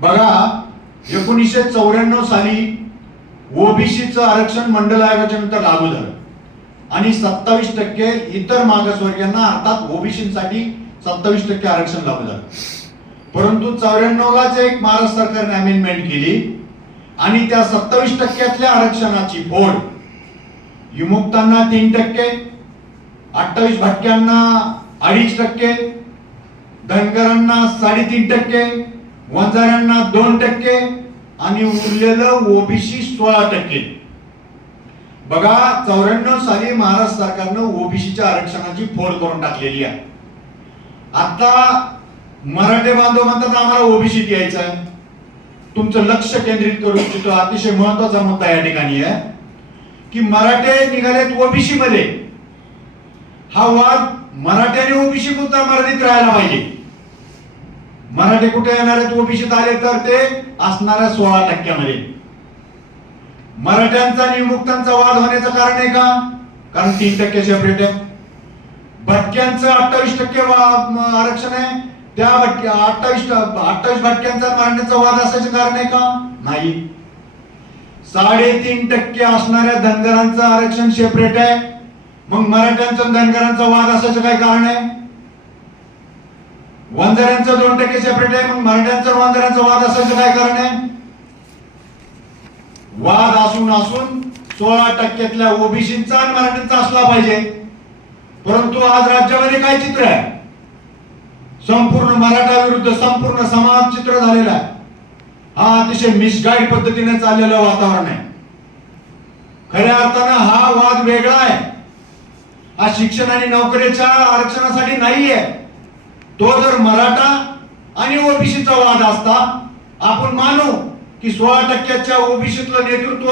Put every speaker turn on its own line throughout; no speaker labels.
बघा एकोणीसशे चौऱ्याण्णव साली ओबीसीचं आरक्षण मंडल आयोगाच्या नंतर लागू झालं. आणि सत्तावीस टक्के इतर मागासवर्गीयांना अर्थात ओबीसीसाठी सत्तावीस टक्के आरक्षण लागू झालं. परंतु चौऱ्याण्णवलाच एक महाराष्ट्र सरकारने अमेंडमेंट केली. आणि त्या सत्तावीस टक्क्यातल्या आरक्षणाची फोड विमुक्तांना तीन टक्के अठ्ठावीस भटक्यांना अडीच टक्के धनगरांना साडेतीन टक्के वंजाऱ्यांना दोन टक्के आणि उरलेलं ओबीसी सोळा टक्के. बघा चौऱ्याण्णव साली महाराष्ट्र सरकारनं ओबीसीच्या आरक्षणाची फोड करून टाकलेली आहे. आता मराठे बांधव म्हणतात आम्हाला ओबीसी द्यायचं आहे. तुमचं लक्ष केंद्रित करू इच्छितो अतिशय महत्त्वाचा मुद्दा या ठिकाणी आहे की मराठे निघालेत ओबीसी मध्ये हा वाद मराठ्याने ओबीसी मुद्दा मर्यादित राहायला पाहिजे. मराठी कुठे येणार? आहेत ओबीसीत आले तर ते असणाऱ्या सोळा टक्क्यामध्ये. मराठ्यांचा निमुक्तांचा वाद होण्याचं कारण आहे का? कारण तीन टक्के सेपरेट आहे. भटक्यांचं अठ्ठावीस टक्के आरक्षण आहे. त्या भटक्या अठ्ठावीस अठ्ठावीस भटक्यांचा मराठ्यांचा वाद असायचं कारण आहे का? नाही. साडेतीन टक्के असणाऱ्या धनगरांचं आरक्षण सेपरेट आहे. मग मराठ्यांचं धनगरांचा वाद असायचं काय कारण आहे? वंजाऱ्यांचं दोन टक्के सेपरेट आहे मग मराठ्यांचा वंजाऱ्यांचा वाद असायचं काय कारण आहे? वाद असून असून सोळा टक्क्यातल्या ओबीसीचा आणि मराठ्यांचा असला पाहिजे. परंतु आज राज्यामध्ये काय चित्र आहे? संपूर्ण मराठा विरुद्ध संपूर्ण समाज चित्र झालेला आहे. हा अतिशय मिसगाईड पद्धतीने चाललेलं वातावरण आहे. खऱ्या अर्थानं हा वाद वेगळा आहे. हा शिक्षण आणि नोकरीच्या आरक्षणासाठी नाहीये. तो जर मराठा आणि ओबीसीचा वाद असता आपण मानू की सोळा टक्क्याच्या ओबीसीतलं नेतृत्व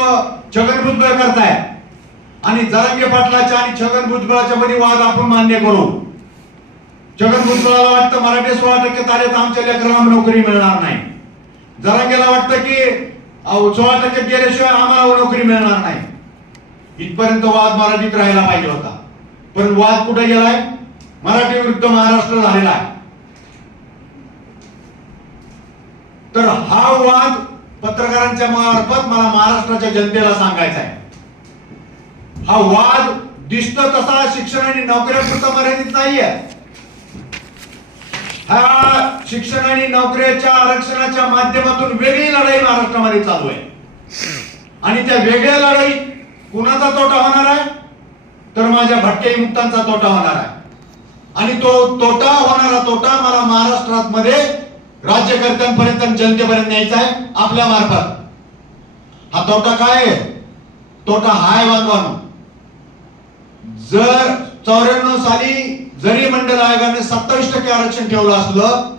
छगन भुजबळ करताय. आणि जरांगे पाटलाच्या आणि छगन भुजबळाच्या मध्ये वाद आपण मान्य करू. छगन भुजबळाला वाटतं मराठी सोळा टक्के तारेत आमच्या लेकरांना नोकरी मिळणार नाही. जरांगेला वाटतं की अहो, सोळा टक्के गेल्याशिवाय आम्हाला नोकरी मिळणार नाही. इथपर्यंत वाद मराठीत राहायला पाहिजे होता. पण वाद कुठे गेलाय? मराठी विरुद्ध महाराष्ट्र झालेला आहे. तर हा वाद पत्रकारांच्या मार्फत मला महाराष्ट्राच्या जनतेला सांगायचा आहे. हा वाद दिसतो तसा शिक्षण आणि नोकऱ्यापुरता मर्यादित नाहीये. हा शिक्षण आणि नोकऱ्याच्या आरक्षणाच्या माध्यमातून वेगळी लढाई महाराष्ट्रामध्ये चालू आहे. आणि त्या वेगळ्या लढाईत कुणाचा तोटा होणार आहे? तर माझ्या भटके मुक्तांचा तोटा होणार आहे. आणि तो तोटा होणारा तोटा मला महाराष्ट्रात मध्ये राज्यकर्त्यांपर्यंत जनतेपर्यंत न्यायचा आहे आपल्या मार्फत. हा तोटा काय आहे? तोटा हाय बांधवानो. जर चौऱ्याण्णव साली जरी मंडल आयोगाने सत्तावीस टक्के आरक्षण ठेवलं असलं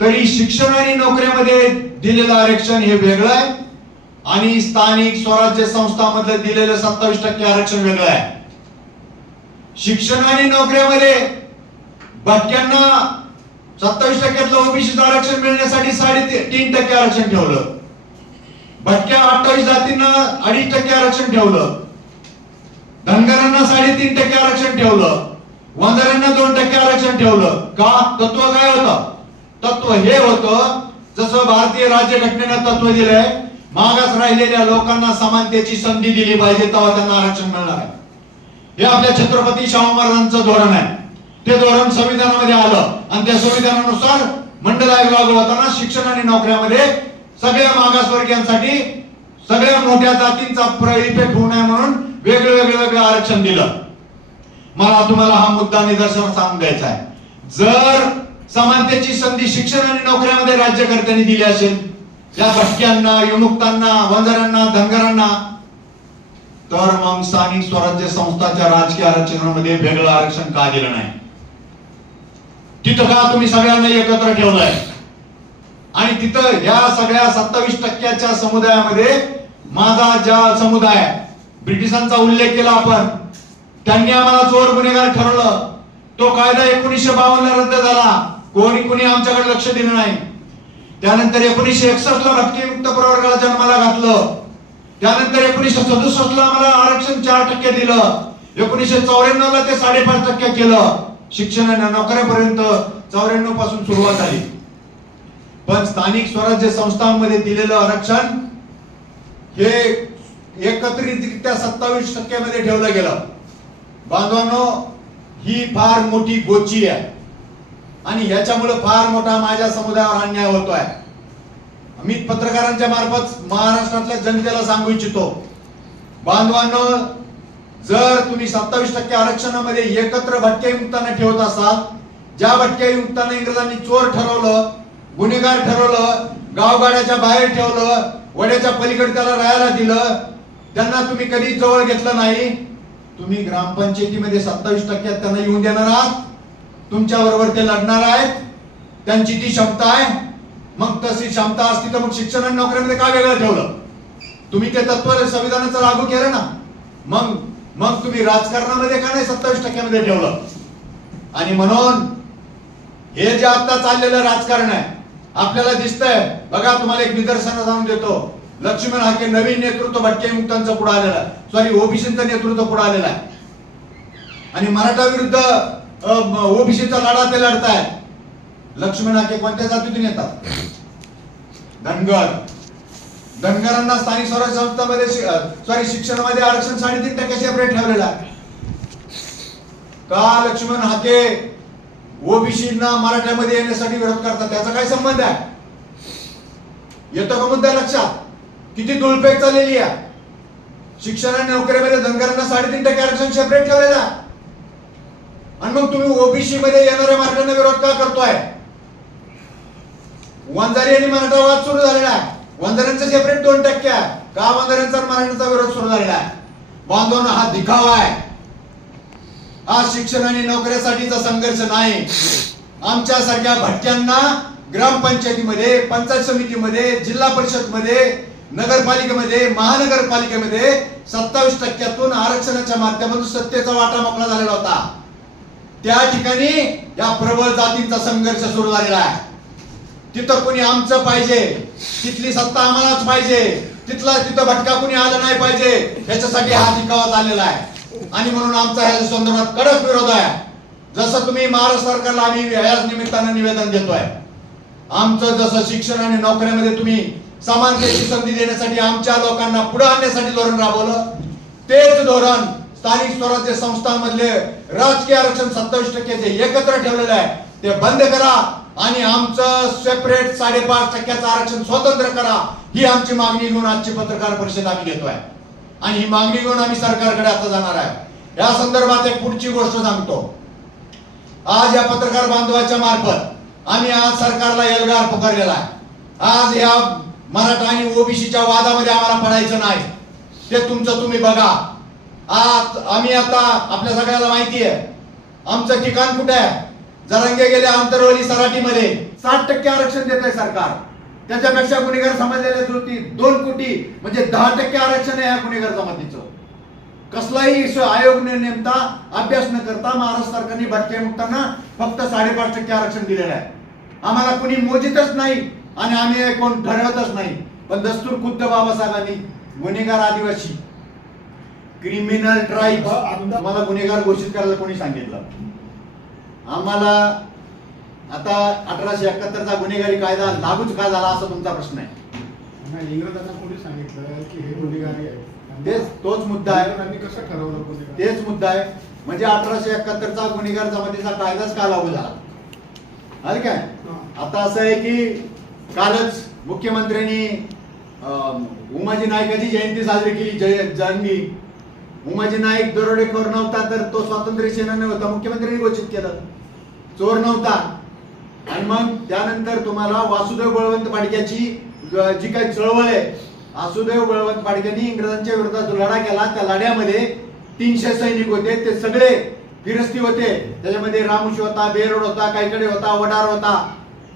तरी शिक्षण आणि नोकरीमध्ये दिलेलं आरक्षण हे वेगळं आहे आणि स्थानिक स्वराज्य संस्थांमधलं दिलेलं सत्तावीस टक्के आरक्षण वेगळं आहे. शिक्षण आणि नोकऱ्यामध्ये भटक्यांना सत्तावीस टक्क्यातलं ओबीसीचं आरक्षण मिळण्यासाठी साडे तीन टक्के आरक्षण ठेवलं. भटक्या अठ्ठावीस जातींना अडीच टक्के आरक्षण ठेवलं. धनगरांना साडेतीन टक्के आरक्षण ठेवलं. वंजाऱ्यांना दोन टक्के आरक्षण ठेवलं. का? तत्व काय होतं? तत्व हे होतं जसं भारतीय राज्यघटनेनं तत्व दिलंय मागास राहिलेल्या लोकांना समानतेची संधी दिली पाहिजे तेव्हा त्यांना आरक्षण मिळणार आहे. हे आपल्या छत्रपती शाहू महाराजांचं धोरण आहे. ते धोरण संविधानामध्ये आलं. आणि त्या संविधानानुसार मंडल आयोग लागू होताना शिक्षण आणि नोकऱ्यामध्ये सगळ्या मागासवर्गीयांसाठी सगळ्या मोठ्या जातींचा इफेक्ट होऊ नये म्हणून वेगळं वेगळं वेगळं आरक्षण दिलं. मला तुम्हाला हा मुद्दा निदर्शनास द्यायचा आहे. जर समानतेची संधी शिक्षण आणि नोकऱ्यामध्ये राज्यकर्त्यांनी दिली असेल या भटक्यांना युमुक्तांना वंजारांना धनगरांना तर मग स्थानिक स्वराज्य संस्थाच्या राजकीय आरक्षणामध्ये वेगळं आरक्षण का दिलं नाही? तिथं का तुम्ही सगळ्यांना एकत्र ठेवलंय? आणि तिथं या सगळ्या सत्तावीस टक्क्याच्या समुदायामध्ये माझा ज्या समुदाय ब्रिटिशांचा उल्लेख केला आपण त्यांनी आम्हाला चोर गुन्हेगार ठरवलं. तो कायदा एकोणीसशे बावन्न रद्द झाला. कोणी कोणी आमच्याकडे लक्ष दिलं नाही. त्यानंतर एकोणीसशे एकसष्ट ला नक्कीमुक्त प्रवर्गाला जन्माला घातलं. त्यानंतर एकोणीसशे सदुसष्ट ला आम्हाला आरक्षण चार टक्के दिलं. एकोणीसशे चौऱ्याण्णव ला ते साडेपाच टक्के केलं. शिक्षणाने नोकऱ्यापर्यंत चौऱ्याण्णवपासून सुरुवात झाली. पण स्थानिक स्वराज्य संस्थांमध्ये दिलेलं आरक्षण हे एकत्रितरित्या सत्तावीस टक्क्यामध्ये ठेवलं गेलं. बांधवांनो ही फार मोठी गोची आहे. आणि ह्याच्यामुळे फार मोठा माझ्या समुदायावर अन्याय होतोय. मी पत्रकारांच्या मार्फत महाराष्ट्रातल्या जनतेला सांगू इच्छितो. बांधवांनो जर तुम्ही सत्तावीस टक्के आरक्षणामध्ये एकत्र भटक्यायुक्तांना ठेवत असाल ज्या भटक्यायुक्तांना इंग्रजांनी चोर ठरवलं गुन्हेगार ठरवलं गावगाड्याच्या बाहेर ठेवलं वड्याच्या पलीकडे त्याला राहायला दिलं त्यांना तुम्ही कधी जवळ घेतलं नाही. तुम्ही ग्रामपंचायतीमध्ये सत्तावीस टक्क्यात त्यांना येऊन देणार आहात. तुमच्या बरोबर ते लढणार आहेत. त्यांची ती क्षमता आहे. मग तशी क्षमता असती तर मग शिक्षण आणि नोकऱ्यामध्ये का वेगळं ठेवलं? तुम्ही ते तत्व संविधानाचं लागू केलं ना. मग मग तुम्ही राजकारणामध्ये का नाही सत्तावीस टक्क्यामध्ये ठेवलं? आणि म्हणून हे जे आता चाललेलं राजकारण आहे आपल्याला दिसतंय बघा तुम्हाला एक निदर्शन जाऊन देतो. लक्ष्मण हाके नवीन नेतृत्व भटक्यामुक्तांचं पुढे आलेलं आहे. सॉरी ओबीसीचं नेतृत्व पुढे आलेलं आहे. आणि मराठा विरुद्ध ओबीसीचा लढा ते लढताय लक्ष्मण हाके कोणत्या जातीतून येतात? धनगर धनगरांना स्थानिक स्वराज्य संस्थांमध्ये सॉरी शिक्षणामध्ये आरक्षण साडेतीन टक्के सेपरेट ठेवलेला आहे. का लक्ष्मण हाके ओबीसीना मराठ्यामध्ये येण्यासाठी विरोध करतात? त्याचा काय संबंध आहे? येतो का मुद्दा लक्षात? किती दुळपेक चाललेली आहे? शिक्षण आणि नोकरीमध्ये धनगरांना साडेतीन टक्के आरक्षण सेपरेट ठेवलेला आणि मग तुम्ही ओबीसी मध्ये येणाऱ्या मराठ्यांना विरोध का करतोय? वंजारी आणि मराठा वाद सुरू झालेला आहे. वंजाऱ्यांचं सेपरेट दोन टक्के आहे. का वंजाऱ्यांचा मराठ्यांचा विरोध सुरू झालेला आहे? बांधवांना हा दिखावा आहे. हा शिक्षण आणि नोकऱ्यासाठीचा संघर्ष नाही. आमच्या सारख्या भटक्यांना ग्रामपंचायतीमध्ये पंचायत समितीमध्ये जिल्हा परिषदमध्ये नगरपालिकेमध्ये महानगरपालिकेमध्ये सत्तावीस टक्क्यातून आरक्षणाच्या माध्यमातून सत्तेचा वाटा मोकळा झालेला होता. त्या ठिकाणी या प्रबळ जातींचा संघर्ष सुरू झालेला आहे. तिथं कोणी आमचं पाहिजे तिथली सत्ता आम्हालाच पाहिजे तिथला तिथं भटका कोणी आला नाही पाहिजे याच्यासाठी हा निकावा चाललेला आहे. आणि म्हणून आमचा ह्या संदर्भात कडक विरोध आहे. जसं तुम्ही महाराष्ट्र सरकारला आम्ही याच निमित्तानं निवेदन देतोय. आमचं जसं शिक्षण आणि नोकऱ्यामध्ये तुम्ही समानतेची संधी देण्यासाठी आमच्या लोकांना पुढे आणण्यासाठी धोरण राबवलं तेच धोरण स्थानिक स्वराज्य संस्थांमधले राजकीय आरक्षण सत्तावीस टक्के जे एकत्र ठेवलेलं आहे ते बंद करा. आणि आमचं सेपरेट साडेपाच टक्क्याचं आरक्षण स्वतंत्र करा. ही आमची मागणी घेऊन आजची पत्रकार परिषद आम्ही घेतोय. आणि ही मागणी घेऊन आम्ही सरकारकडे आता जाणार आहे. या संदर्भात एक पुढची गोष्ट सांगतो. आज या पत्रकार बांधवाच्या मार्फत आम्ही आज सरकारला एल्गार पुकारलेला आहे. आज या मराठा आणि ओबीसीच्या वादामध्ये आम्हाला पडायचं नाही. ते तुमचं तुम्ही बघा. आज आम्ही आता आपल्या सगळ्याला माहिती आहे. आमचं ठिकाण कुठे आहे? जरंगे गेले आंतरवली सराटीमध्ये. साठ टक्के आरक्षण देत आहे सरकार. त्याच्यापेक्षा गुन्हेगार समजलेले होती दोन कोटी म्हणजे दहा टक्के आरक्षण आहे या गुन्हेगार जमातीचं कसलाही आयोग न नेमता अभ्यास न करता महाराष्ट्र सरकारने भटक्यामुक्तांना फक्त साडेपाच टक्के आरक्षण दिलेलं आहे. आम्हाला कोणी मोजितच नाही आणि आम्ही कोण ठरवतच नाही. पण दस्तूर खुद्द बाबासाहेबांनी गुन्हेगार आदिवासी क्रिमिनल ट्राईब आम्हाला गुन्हेगार घोषित करायला कोणी सांगितलं? आम्हाला आता अठराशे एकाहत्तरचा गुन्हेगारी कायदा लागूच का झाला असा तुमचा प्रश्न आहे?
नाही, इंग्रजांना कोणी सांगितलं की हे गुन्हेगारी आहे.
तेच तोच मुद्दा आहे.
कसं ठरवलं
तेच मुद्दा आहे. म्हणजे अठराशे एकाहत्तरचा गुन्हेगार जमातीचा कायदाच का लागू झाला? आलं काय? आता असं आहे की कालच मुख्यमंत्र्यांनी उमाजी नाईकाची जयंती साजरी केली जय जयंती. उमाजी नाईक दरोडेखोर नव्हता तर तो स्वातंत्र्य सेनाने होता. मुख्यमंत्र्यांनी घोषित केलं. चोर नव्हता. आणि मग त्यानंतर तुम्हाला वासुदेव बळवंत पाडक्याची जी काही चळवळ आहे वासुदेव बळवंत पाडक्यांनी इंग्रजांच्या विरोधात जो लढा केला त्या लढ्यामध्ये तीनशे सैनिक होते. ते सगळे फिरस्ती होते. त्याच्यामध्ये रामुशी होता बेरोड होता कायकडे होता वडार होता.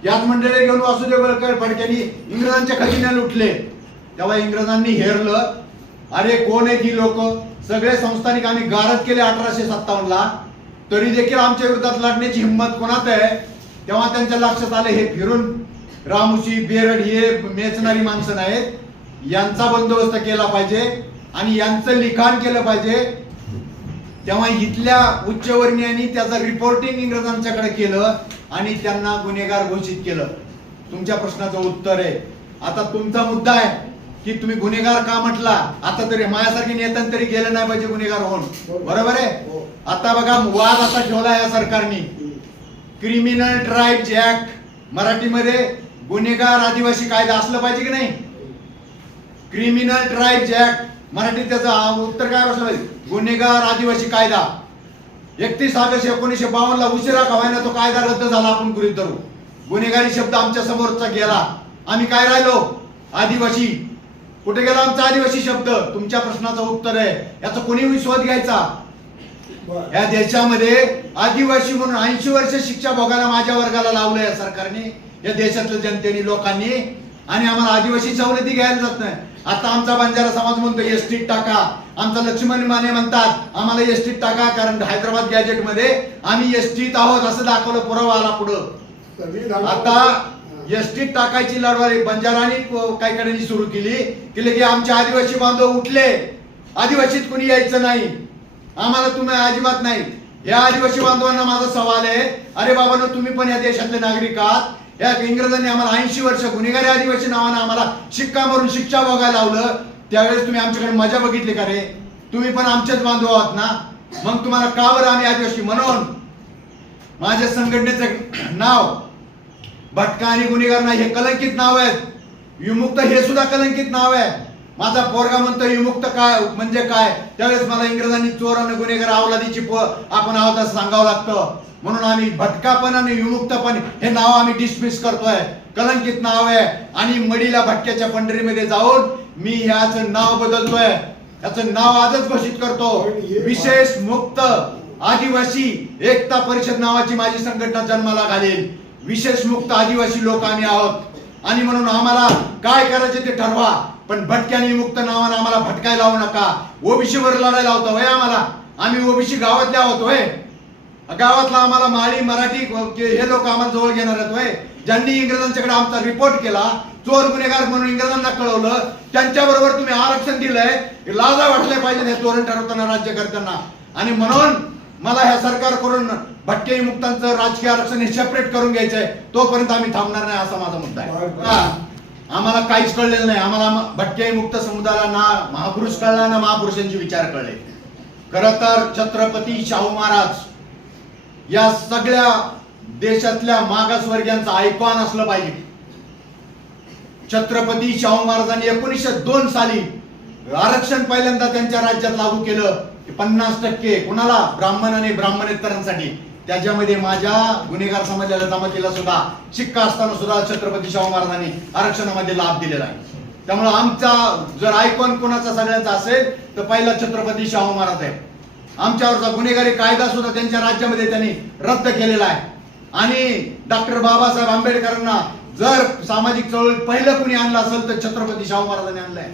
याच मंडळी घेऊन वासुदेव बळकर फडक्यांनी इंग्रजांच्या खजिन्या लुटले. तेव्हा इंग्रजांनी हेरलं. अरे कोण आहे ती लोक? सगळे संस्थानिक आम्ही गारद केले अठराशे सत्तावन्न ला. तरी देखील आमच्या विरोधात लढण्याची हिंमत कोणात आहे? तेव्हा त्यांच्या लक्षात आलं हे फिरून रामुशी बेरड हे मेचणारी माणसं नाहीत. यांचा बंदोबस्त केला पाहिजे आणि यांचं लिखाण केलं पाहिजे. तेव्हा इथल्या उच्चवर्णीयांनी त्याचं रिपोर्टिंग इंग्रजांच्याकडे केलं आणि त्यांना गुन्हेगार घोषित केलं. तुमच्या प्रश्नाचं उत्तर आहे. आता तुमचा मुद्दा आहे. की तुम्ही गुन्हेगार का म्हटला? आता तरी माझ्यासारखे नेत्यां तरी गेलं नाही पाहिजे गुन्हेगार होऊन. बरोबर आहे? आता बघा वाद असा ठेवला या सरकारने. क्रिमिनल ट्राईब्स ऍक्ट मराठीमध्ये गुन्हेगार आदिवासी कायदा असलं पाहिजे की नाही? क्रिमिनल ट्राईब्स ऍक्ट मराठीत त्याचं उत्तर काय असलं पाहिजे? गुन्हेगार आदिवासी कायदा. एकतीस ऑगस्ट एकोणीसशे बावन्न ला उशिरा का तो कायदा रद्द झाला आपण गृहित धरू. गुन्हेगारी शब्द आमच्या समोरचा गेला. आम्ही काय राहिलो? आदिवासी. कुठे गेला आमचा आदिवासी शब्द? तुमच्या प्रश्नाचं उत्तर आहे. याचा कोणी शोध घ्यायचा? या देशामध्ये आदिवासी म्हणून ऐंशी वर्ष शिक्षा भोगायला माझ्या वर्गाला लावलं या सरकारने या देशातल्या जनतेने लोकांनी. आणि आम्हाला आदिवासी सवलती घ्यायला जात नाही. आता आमचा बंजारा समाज म्हणतो एस टाका. आमचा लक्ष्मण माने म्हणतात आम्हाला एस टाका कारण हैदराबाद गॅजेटमध्ये आम्ही एस आहोत असं दाखवलं पुरावा आला पुढं. आता एस टाकायची लढवारी बंजारांनी काही कड्यांनी सुरू केली. केले की आमचे आदिवासी बांधव उठले. आदिवासीत कुणी यायचं नाही. आम्हाला तुम्ही अजिबात नाही. या आदिवासी बांधवांना माझा सवाल आहे. अरे बाबांनो तुम्ही पण या देशातले नागरिक आहात. या इंग्रजांनी आम्हाला ऐंशी वर्ष गुन्हेगारी आदिवासी नावानं आम्हाला शिक्का मारून शिक्षा बघायला लावलं. त्यावेळेस तुम्ही आमच्याकडे मजा बघितली का रे? तुम्ही पण आमचेच बांधव आहात ना? मग तुम्हाला का बरं आम्ही आदिवासी म्हणून? माझ्या संघटनेचं नाव भटका आणि गुन्हेगार नाही. हे कलंकित नाव आहेत. विमुक्त हे सुद्धा कलंकित नाव आहे. माझा पोरगा म्हणतो विमुक्त काय? म्हणजे काय? त्यावेळेस मला इंग्रजांनी चोर आणि गुन्हेगार अवलादीची प आपण आहोत असं सांगावं लागतं. म्हणून आम्ही भटकापण आणि विमुक्तपण हे नाव आम्ही डिसमिस करतोय. कलंकित नाव आहे. आणि मडीला भटक्याच्या पंढरीमध्ये जाऊन मी ह्याचं नाव बदलतोय. याचं नाव आजच घोषित करतो. विशेष मुक्त आदिवासी एकता परिषद नावाची माझी संघटना जन्माला घालेल. विशेष मुक्त आदिवासी लोक आम्ही आहोत. आणि म्हणून आम्हाला काय करायचे ते ठरवा. पण भटक्यानी मुक्त नावानं आम्हाला भटकाय लावू नका. ओबीसी वर लढायला होतं होय आम्हाला. आम्ही ओबीसी गावातल्या आहोत होय. गावातला आम्हाला माळी मराठी हे लोक आम्हाला जवळ घेणार आहेत होय. ज्यांनी इंग्रजांच्याकडे आमचा रिपोर्ट केला चोर गुन्हेगार म्हणून इंग्रजांना कळवलं त्यांच्या बरोबर तुम्ही आरक्षण दिलंय. लाजा वाटले पाहिजे हे धोरण ठरवताना राज्य करताना आणि म्हणून मला ह्या सरकार करून भटके मुक्तांचं राजकीय आरक्षण हे सेपरेट करून घ्यायचंय. तोपर्यंत आम्ही थांबणार नाही असा माझा मुद्दा आहे. आम्हाला काहीच कळलेलं नाही. आम्हाला भटके मुक्त समुदायाला ना महापुरुष कळला ना महापुरुषांचे विचार कळले. खर तर छत्रपती शाहू महाराज या सगळ्या देशातल्या मागासवर्गीयांचं आयकॉन असलं पाहिजे. छत्रपती शाहू महाराजांनी एकोणीसशे दोन साली आरक्षण पहिल्यांदा त्यांच्या राज्यात लागू केलं. पन्नास टक्के कुणाला ब्राह्मण आणि ब्राह्मणेतरांसाठी त्याच्यामध्ये माझ्या गुन्हेगार समाजाला जमातीला सुद्धा शिक्का असताना सुद्धा छत्रपती शाहू महाराजांनी आरक्षणामध्ये लाभ दिलेला आहे. त्यामुळे आमचा जर आयकॉन कोणाचा सगळ्यांचा असेल तर पहिला छत्रपती शाहू महाराज आहे आमच्यावरचा गुन्हेगारी कायदा सुद्धा त्यांच्या राज्यामध्ये त्यांनी रद्द केलेला आहे. आणि डॉक्टर बाबासाहेब आंबेडकरांना जर सामाजिक चळवळीत पहिलं कुणी आणलं असेल तर छत्रपती शाहू महाराजांनी आणलंय.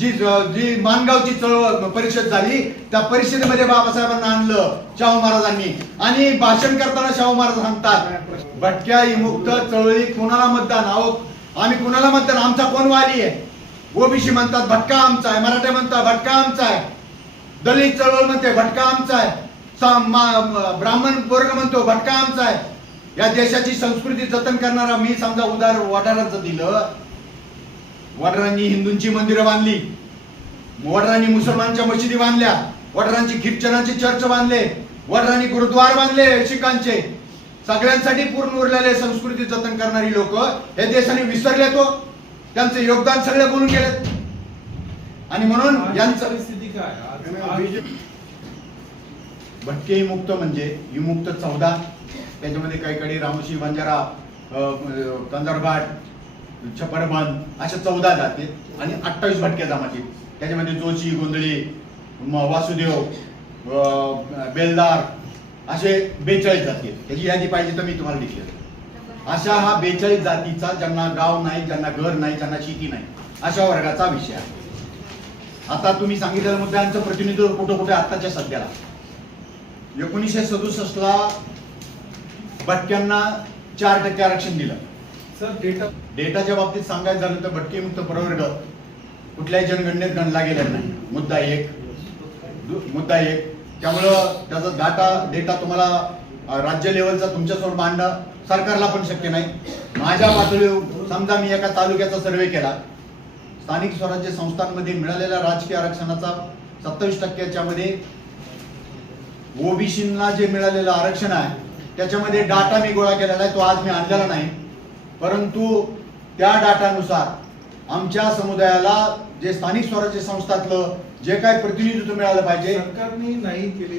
जी जी मानगावची चळवळ परिषद झाली त्या परिषदेमध्ये बाबासाहेबांना आणलं शाहू महाराजांनी. आणि भाषण करताना शाहू महाराज सांगतात भटक्या विमुक्त चळवळी कोणाला मतदान? अहो आम्ही कोणाला मतदान? आमचा कोण वाली आहे? ओबीसी म्हणतात भटका आमचा आहे. मराठा म्हणतात भटका आमचा आहे. दलित चळवळ म्हणते भटका आमचा आहे. ब्राह्मण वर्ग म्हणतो भटका आमचा आहे. या देशाची संस्कृती जतन करणारा मी समजा उदार वाटाराचं दिलं वडरांनी हिंदूंची मंदिरं बांधली. वडरांनी मुसलमानच्या मशिदी बांधल्या. वडरांची ख्रिश्चनांचे चर्च बांधले. वडरांनी गुरुद्वार बांधले शिखांचे. सगळ्यांसाठी पूर्ण उरलेले संस्कृती जतन करणारी लोक हे देशाने विसरले तो. त्यांचं योगदान सगळे बोलून गेलेत. आणि म्हणून यांचं
परिस्थिती काय?
भटके मुक्त म्हणजे विमुक्त चौदा. त्याच्यामध्ये काही काही रामोशी बंजारा अं, कंदरघाट छपरबंद अशा चौदा जाती आणि अठ्ठावीस भटक्या जमाती. त्याच्यामध्ये जोशी गोंधळी म- वासुदेव बेलदार असे बेचाळीस जाती आहेत. त्याची यादी पाहिजे तर मी तुम्हाला दिली अशा हा बेचाळीस जातीचा ज्यांना गाव नाही ज्यांना घर नाही ज्यांना शेती नाही अशा वर्गाचा विषय आहे. आता तुम्ही सांगितलेल्या मुद्द्यांचं प्रतिनिधित्व कुठं कुठे आत्ताच्या सध्याला. एकोणीसशे सदुसष्टला भटक्यांना चार टक्के आरक्षण दिलं.
सर डेटा
डेटाच्या बाबतीत सांगायचं झालं तर भटके मुक्त प्रवर्ग कुठल्याही जनगणनेत गणला गेलेला नाही. मुद्दा एक. मुद्दा एक. त्यामुळं त्याचा डाटा डेटा तुम्हाला राज्य लेवलचा तुमच्यासमोर मांडणं सरकारला पण शक्य नाही. माझ्या पातळीवर समजा मी एका तालुक्याचा सर्वे केला. स्थानिक स्वराज्य संस्थांमध्ये मिळालेल्या राजकीय आरक्षणाचा सत्तावीस टक्क्याच्या मध्ये ओबीसींना जे मिळालेलं आरक्षण आहे त्याच्यामध्ये डाटा मी गोळा केलेला आहे तो आज मी आणलेला नाही. परंतु त्या डाटानुसार आमच्या समुदायाला जे स्थानिक स्वराज्य संस्थातलं जे काय प्रतिनिधित्व मिळालं पाहिजे.
सरकारने नाही केली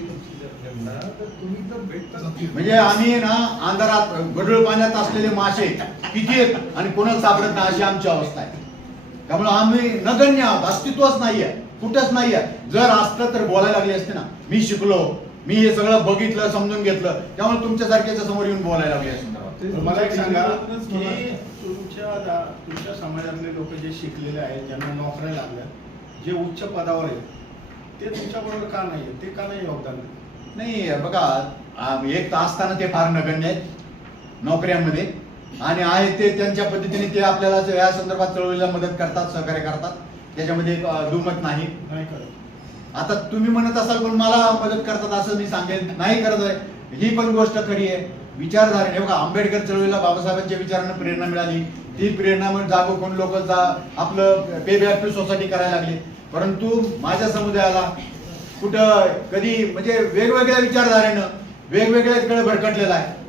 म्हणजे आम्ही ना अंधारात गडूळ पाण्यात असलेले मासे किती आहेत आणि कोणाला सापडत नाही अशी आमची अवस्था आहे. त्यामुळे आम्ही नगण्य आहोत. अस्तित्वच नाहीये. कुठंच नाहीये. जर असतं तर बोलायला लागले असते ना. मी शिकलो. मी हे सगळं बघितलं समजून घेतलं. त्यामुळे तुमच्यासारख्याच्या समोर येऊन बोलायला लागले या संदर्भात
ते
मला एक सांगा
तुमच्या
की तुमच्या तुमच्या समाजातले लोक जे शिकलेले आहेत ज्यांना नोकऱ्या लागल्या जे उच्च पदावर आहेत ते तुमच्याबरोबर का नाही आहेत? ते का नाही योगदान देत?
नाही बघा एक तर असताना ते फार नगण्य आहेत नोकऱ्यांमध्ये. आणि आहे ते त्यांच्या पद्धतीने ते आपल्याला या संदर्भात चळवळीला मदत करतात सहकार्य करतात. त्याच्यामध्ये दुमत नाही.
नाही करत.
आता तुम्ही म्हणत असाल पण मला मदत करतात असं मी सांगेन. नाही करत आहे. ही पण गोष्ट खरी आहे. विचारधारेने बघा आंबेडकर चळवळीला बाबासाहेबांच्या विचारांना प्रेरणा मिळाली. ती प्रेरणा म्हणून जागो कोण लोक आपलं पे सोसायटी करायला लागले. परंतु माझ्या समुदायाला कुठं कधी म्हणजे वेगवेगळ्या विचारधारेनं वेगवेगळ्या तिकडे भरकटलेला आहे.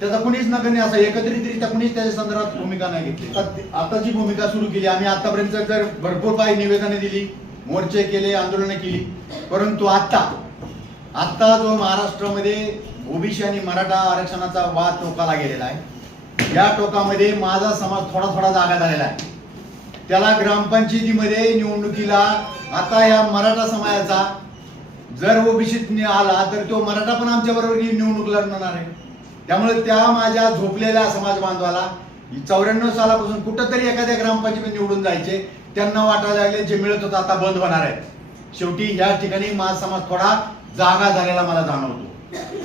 त्याचा कुणीच नगण्य असं एकत्रितरित्या कुणीच त्याच्या संदर्भात भूमिका नाही घेतली. आता- जी भूमिका सुरू केली. आम्ही आतापर्यंत तर भरपूर काही निवेदने दिली मोर्चे केले आंदोलनं केली परंतु आता आता जो महाराष्ट्रामध्ये ओबीसी आणि मराठा आरक्षणाचा वाद टोकाला गेलेला आहे. या टोकामध्ये माझा समाज थोडा थोडा जागा झालेला आहे. त्याला ग्रामपंचायतीमध्ये निवडणुकीला आता या मराठा समाजाचा जर ओबीसीत आला तर तो मराठा पण आमच्या बरोबर निवडणूक लढणार आहे. त्यामुळे त्या माझ्या झोपलेल्या समाज बांधवाला चौऱ्याण्णव सालापासून कुठंतरी एखाद्या ग्रामपंचायतीत निवडून जायचे त्यांना वाटायला लागले जे मिळत होतं आता बंद होणार आहे. शेवटी या ठिकाणी माझा समाज थोडा जागा झालेला मला जाणवतो.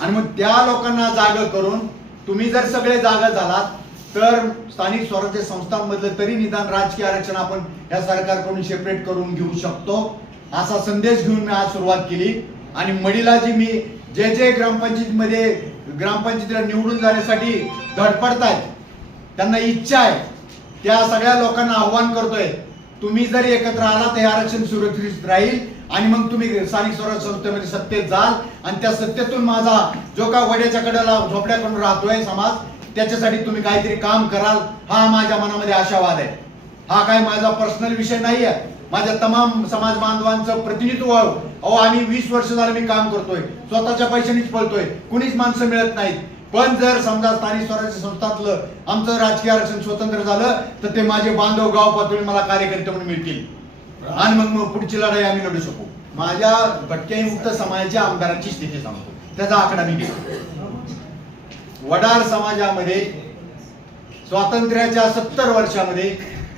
आणि मग त्या लोकांना जाग करून तुम्ही जर सगळे जागा झालात तर स्थानिक स्वराज्य संस्थांमधलं तरी निदान राजकीय आरक्षण आपण या सरकारकडून सेपरेट करून घेऊ शकतो. असा संदेश घेऊन मी आज सुरुवात केली. आणि मडीला जी मी जे जे ग्रामपंचायतीमध्ये ग्रामपंचायतीला निवडून जाण्यासाठी धडपडतायत त्यांना इच्छा आहे. त्या सगळ्या लोकांना आव्हान करतोय. तुम्ही जर एकत्र आला तर हे आरक्षण सुरक्षित राहील. आणि मग तुम्ही स्थानिक स्वराज्य संस्थेमध्ये सत्तेत जाल आणि त्या सत्तेतून माझा जो का वड्याच्या कडेला झोपड्या करून राहतोय समाज त्याच्यासाठी तुम्ही काहीतरी काम कराल हा माझ्या मनामध्ये आशावाद आहे. हा काय माझा पर्सनल विषय नाही आहे माझ्या तमाम समाज बांधवांचं प्रतिनिधित्व व्हावं. अहो आम्ही वीस वर्ष झालं मी काम करतोय. स्वतःच्या पैशानीच पळतोय. कुणीच माणसं मिळत नाहीत. पण जर समजा स्थानिक स्वराज्य संस्थातलं आमचं राजकीय आरक्षण स्वतंत्र झालं तर ते माझे बांधव गाव पातळी मला कार्यकर्ते म्हणून मिळतील. आणि मग मग पुढची लढाई आम्ही लढू शकू. माझ्या भटक्यायुक्त समाजाच्या आमदारांची स्थिती सांगतो. त्याचा आकडा मी घेतो. वडार समाजामध्ये स्वातंत्र्याच्या सत्तर वर्षामध्ये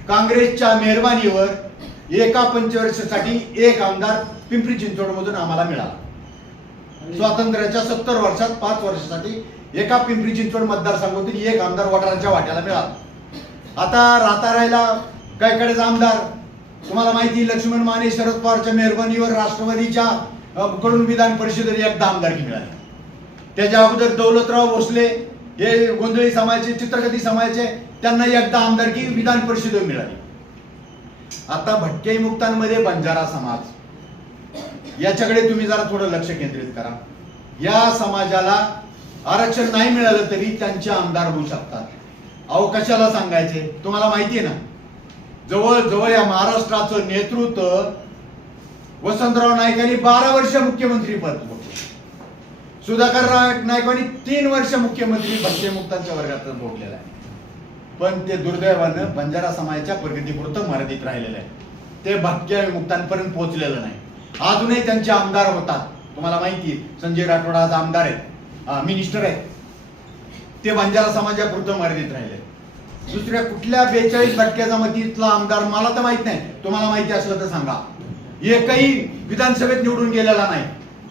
काँग्रेसच्या मेहरबानीवर एका पंचवर्षासाठी एक आमदार पिंपरी चिंचवड मधून आम्हाला मिळाला. स्वातंत्र्याच्या सत्तर वर्षात पाच वर्षासाठी एका पिंपरी चिंचवड मतदारसंघातून एक आमदार वडाराच्या वाट्याला मिळाला. आता रातारायला गायकडेचा आमदार तुम्हाला माहिती लक्ष्मण माने शरद पवारच्या मेहरबानीवर राष्ट्रवादीच्या कडून विधान परिषदेत एकदा आमदारकी मिळाली. त्याच्या अगोदर दौलतराव भोसले हे गोंधळी समाजाचे चित्रकथी समाजाचे त्यांना एकदा आमदारकी विधान परिषद मिळाली. आता भटके मुक्तांमध्ये बंजारा समाज. याच्याकडे तुम्ही जरा थोडं लक्ष केंद्रित करा. या समाजाला आरक्षण नाही मिळालं तरी त्यांचे आमदार होऊ शकतात. अहो कशाला सांगायचे? तुम्हाला माहिती आहे ना? जवळजवळ या महाराष्ट्राचं नेतृत्व वसंतराव नाईकांनी बारा वर्ष मुख्यमंत्री पद भोगले. सुधाकर नाईकांनी तीन वर्ष मुख्यमंत्री भटके मुक्तांच्या वर्गात भोगलेला आहे. पण ते दुर्दैवानं बंजारा समाजाच्या प्रगतीपुरतं मर्यादित राहिलेलं आहे. ते भटक्या मुक्तांपर्यंत पोहोचलेलं नाही. अजूनही त्यांचे आमदार होतात. तुम्हाला माहिती संजय राठोड आज आमदार आहेत. मिनिस्टर आहेत. ते बंजारा समाजापुरतं मर्यादित राहिले. दुसऱ्या कुठल्या बेचाळीस भटक्याचा मतीतला आमदार मला तर माहीत नाही. तुम्हाला माहिती असलं तर सांगा. एकही विधानसभेत निवडून गेलेला नाही.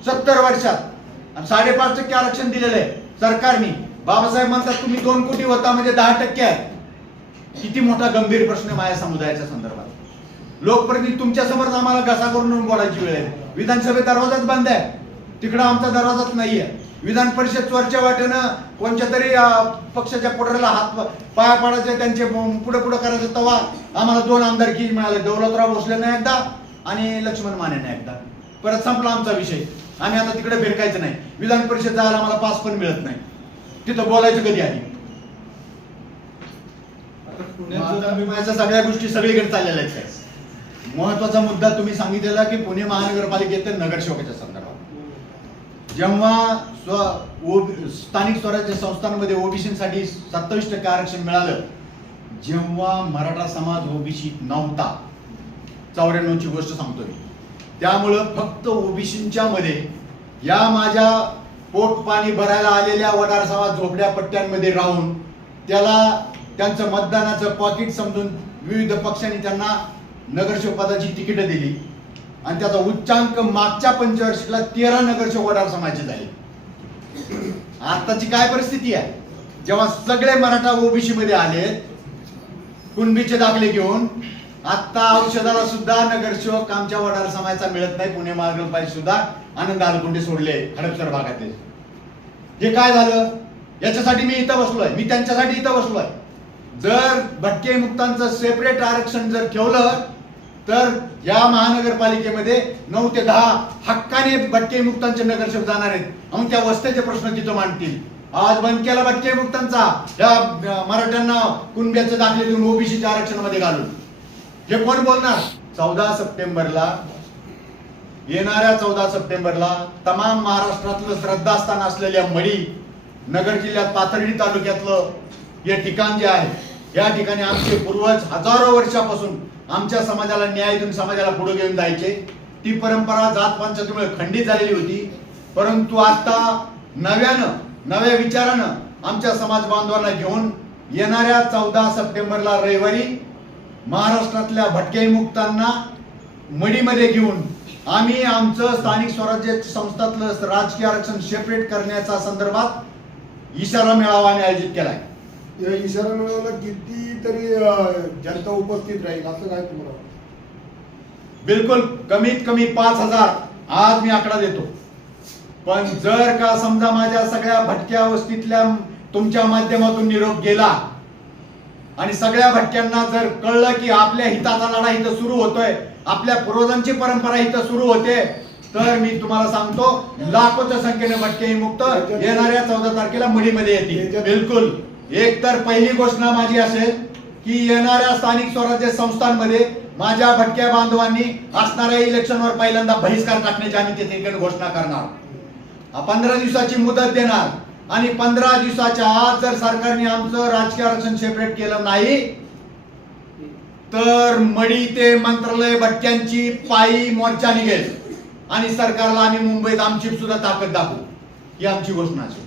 सत्तर वर्षात. साडेपाच टक्के आरक्षण दिलेलं आहे सरकारने. बाबासाहेब म्हणतात तुम्ही दोन कोटी होता म्हणजे दहा टक्के आहे किती मोठा गंभीर प्रश्न माझ्या समुदायाच्या संदर्भात. लोकप्रतिनिधी तुमच्यासमोर आम्हाला घसा करून बोलायची वेळ आहे. विधानसभेत दरवाजाच बंद आहे. तिकडं आमचा दरवाजाच नाही आहे विधान परिषद चोरच्या वाटेनं कोणत्या तरी पक्षाच्या पुढाऱ्याला हात पाया पाडायचे त्यांचे पुढे पुढे करायचं तेव्हा आम्हाला दोन आमदारकी मिळाले. दौलतराव भोसलेनं एकदा आणि लक्ष्मण मानेने एकदा. परत संपला आमचा विषय. आम्ही आता तिकडे फिरकायचं नाही. विधान परिषद जायला आम्हाला पास पण मिळत नाही. तिथं बोलायचं कधी आधी? माझ्या सगळ्या गोष्टी सगळीकडे चाललेल्या आहेत. महत्त्वाचा मुद्दा तुम्ही सांगितलेला की पुणे महानगरपालिकेतील नगरसेवकाच्या जेव्हा स्व ओ- स्थानिक स्वराज्य संस्थांमध्ये ओबीसीसाठी सत्तावीस टक्के आरक्षण मिळालं जेव्हा मराठा समाज ओबीसी नव्हता. चौऱ्याण्णवची गोष्ट सांगतो मी. त्यामुळं फक्त ओबीसींच्या मध्ये या माझ्या पोट पाणी भरायला आलेल्या वडार समाज झोपड्या पट्ट्यांमध्ये राहून त्याला त्यांचं मतदानाचं पॉकेट समजून विविध पक्षांनी त्यांना नगरसेवक पदाची तिकीटं दिली. आणि त्याचा उच्चांक मागच्या पंचवर्षीला तेरा नगरसेवक वडार समाजाचे झाले. आताची काय परिस्थिती आहे? जेव्हा सगळे मराठा ओबीसी मध्ये आले कुणबीचे दाखले घेऊन आता औषधाला सुद्धा नगरसेवक आमच्या वडार समाजाचा मिळत नाही पुणे महानगरपालिका सुद्धा आनंद आलकुंडे सोडले हडपसर भागातले. हे काय झालं? याच्यासाठी मी इथं बसलोय. मी त्यांच्यासाठी इथं बसलोय. जर भटके मुक्तांचं सेपरेट आरक्षण जर ठेवलं तर या महानगरपालिकेमध्ये नऊ ते दहा हक्काने भटके मुक्तांचे नगरसेवक जाणार आहेत. म्हणून त्या वस्त्याचे प्रश्न तिथं मांडतील. आज बंद केला भटके मुक्तांचा या मराठ्यांना कुणब्याचे दाखले देऊन ओबीसीच्या आरक्षणामध्ये घालून. हे कोण बोलणार? चौदा सप्टेंबरला येणाऱ्या चौदा सप्टेंबरला तमाम महाराष्ट्रातलं श्रद्धास्थान असलेल्या मडी नगर जिल्ह्यात पाथर्डी तालुक्यातलं हे ठिकाण जे आहे या ठिकाणी आमचे पूर्वज हजारो वर्षापासून आमच्या समाजाला न्याय देऊन समाजाला पुढे घेऊन जायचे. ती परंपरा जात पंचायतीमुळे खंडित झालेली होती. परंतु आता नव्यानं नव्या विचारानं आमच्या समाज बांधवांना घेऊन येणाऱ्या चौदा सप्टेंबरला रविवारी महाराष्ट्रातल्या भटके मुक्तांना मडीमध्ये घेऊन आम्ही आमचं स्थानिक स्वराज्य संस्थातलं राजकीय आरक्षण सेपरेट करण्याचा संदर्भात इशारा मेळावा आयोजित केलाय.
इशारा मिळवला किती तरी अं, जनता उपस्थित राहील असं काय तुम्हाला
बिलकुल कमीत कमी पाच हजार. आज मी आकडा देतो. पण जर का समजा माझ्या सगळ्या भटक्या वस्तीतल्या तुमच्या माध्यमातून निरोप गेला आणि सगळ्या भटक्यांना जर कळलं की आपल्या हिताचा लढा इथं सुरू होतोय आपल्या पूर्वजांची परंपरा इथं सुरू होते तर मी तुम्हाला सांगतो लाखोच्या संख्येने भटके मुक्त येणाऱ्या चौदा तारखेला मडीमध्ये येतील. बिलकुल. एक तर पहिली घोषणा माझी असेल की येणाऱ्या स्थानिक स्वराज्य संस्थांमध्ये माझ्या भटक्या बांधवांनी असणाऱ्या इलेक्शनवर पहिल्यांदा बहिष्कार टाकण्याची आम्ही तिथे घोषणा करणार. पंधरा दिवसाची मुदत देणार आणि पंधरा दिवसाच्या आत जर सरकारने आमचं राजकीय आरक्षण सेपरेट केलं नाही तर मडी ते मंत्रालय भटक्यांची पायी मोर्चा निघेल आणि सरकारला आम्ही मुंबईत आमची सुद्धा ताकद दाखवू. ही आमची घोषणा असेल